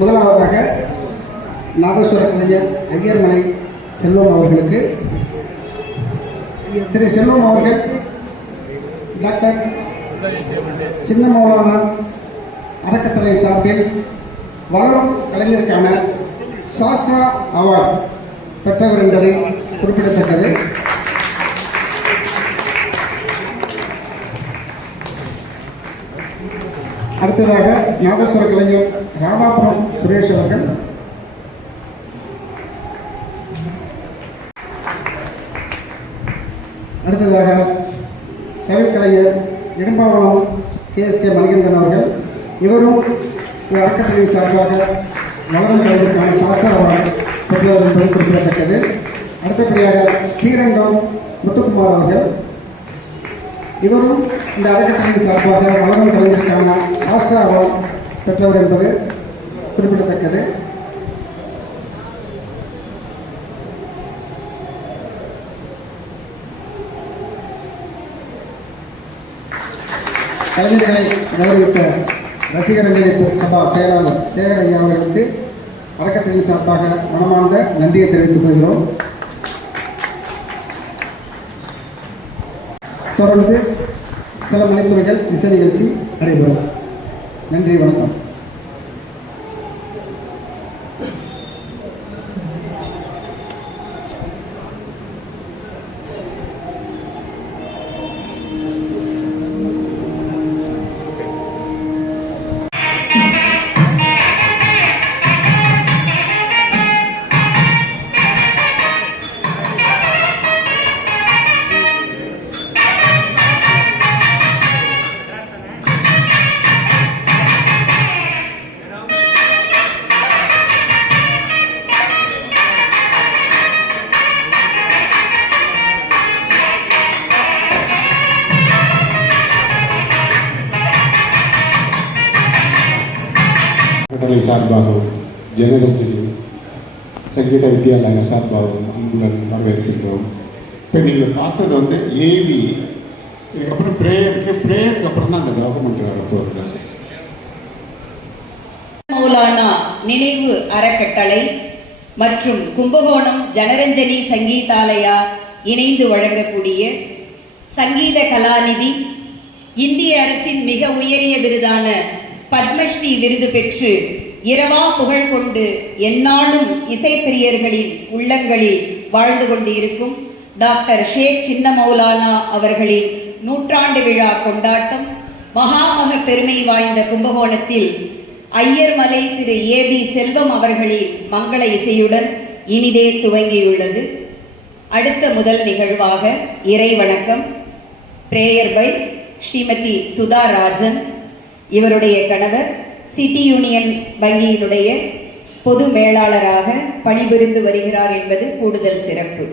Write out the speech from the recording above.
முதலாவதாக நாதஸ்வர கலைஞர் ஐயர்மலை செல்வம் அவர்களுக்கு திரு செல்வம் அவர்கள் டாக்டர் சின்ன மௌலானா அறக்கட்டளை சார்பில் வளரும் கலைஞருக்கான சாஸ்திரா அவார்டு பெற்றவர் என்பதை குறிப்பிடத்தக்கது. அடுத்ததாக நாதஸ்வர கலைஞர் ராதாபுரம் சுரேஷ் அவர்கள். அடுத்ததாக தமிழ் கலைஞர் இடும்பாவனம் KSK மணிகண்டன் அவர்கள். இவரும் அறக்கட்டளையின் சார்பாக வளரும் கலைஞருக்கான சாஸ்திர அவார்டு பெற்றவர் என்பது குறிப்பிடத்தக்கது. அடுத்தபடியாக ஸ்ரீரங்கம் முத்துக்குமார் அவர்கள். இவரும் இந்த அறக்கட்டளையின் சார்பாக வளரும் கலைஞருக்கான சாஸ்திர அவார்டு பெற்றவர் என்பது குறிப்பிடத்தக்கது. கலைஞர்களை கௌரவித்த ரசிகர் அணிவகுப்பு சபா செயலாளர் சேகர் ஐயா அவர்களுக்கு அறக்கட்டளையின் சார்பாக மனமார்ந்த நன்றியை தெரிவித்துக் கொள்கிறோம். தொடர்ந்து சில மணித்துறைகள் இசை நிகழ்ச்சி நடைபெறும். நன்றி, வணக்கம். அறக்கட்டளை சார்பாகவும் ஜனரஞ்சனி சங்கீத வித்யாலயா சார்பாகவும் அன்புடன் வரவேற்கின்றோம். இப்போ நீங்கள் பார்த்தது ஏவி, இதுக்கப்புறம் ப்ரேயருக்கு அப்புறம் தான் அந்த டாக்குமெண்ட் வரப்போகுது. மௌலானா நினைவு அறக்கட்டளை மற்றும் கும்பகோணம் ஜனரஞ்சனி சங்கீதாலயா இணைந்து வழங்கக்கூடிய சங்கீத கலாநிதி, இந்திய அரசின் மிக உயரிய விருதான பத்மஸ்ரீ விருது பெற்று இரவா புகழ் கொண்டு எந்நாளும் இசைப்பிரியர்களின் உள்ளங்களில் வாழ்ந்து கொண்டு இருக்கும் டாக்டர் ஷேக் சின்ன மௌலானா அவர்களின் நூற்றாண்டு விழா கொண்டாட்டம் மகாமக பெருமை வாய்ந்த கும்பகோணத்தில் ஐயர்மலை திரு AB செல்வம் அவர்களின் மங்கள இசையுடன் இனிதே துவங்கியுள்ளது. அடுத்த முதல் நிகழ்வாக இறை வணக்கம் பிரேயர் பை ஸ்ரீமதி சுதா ராஜன். இவருடைய கணவர் சிட்டி யூனியன் வங்கியினுடைய பொது மேலாளராக பணிபுரிந்து வருகிறார் என்பது கூடுதல் சிறப்பு.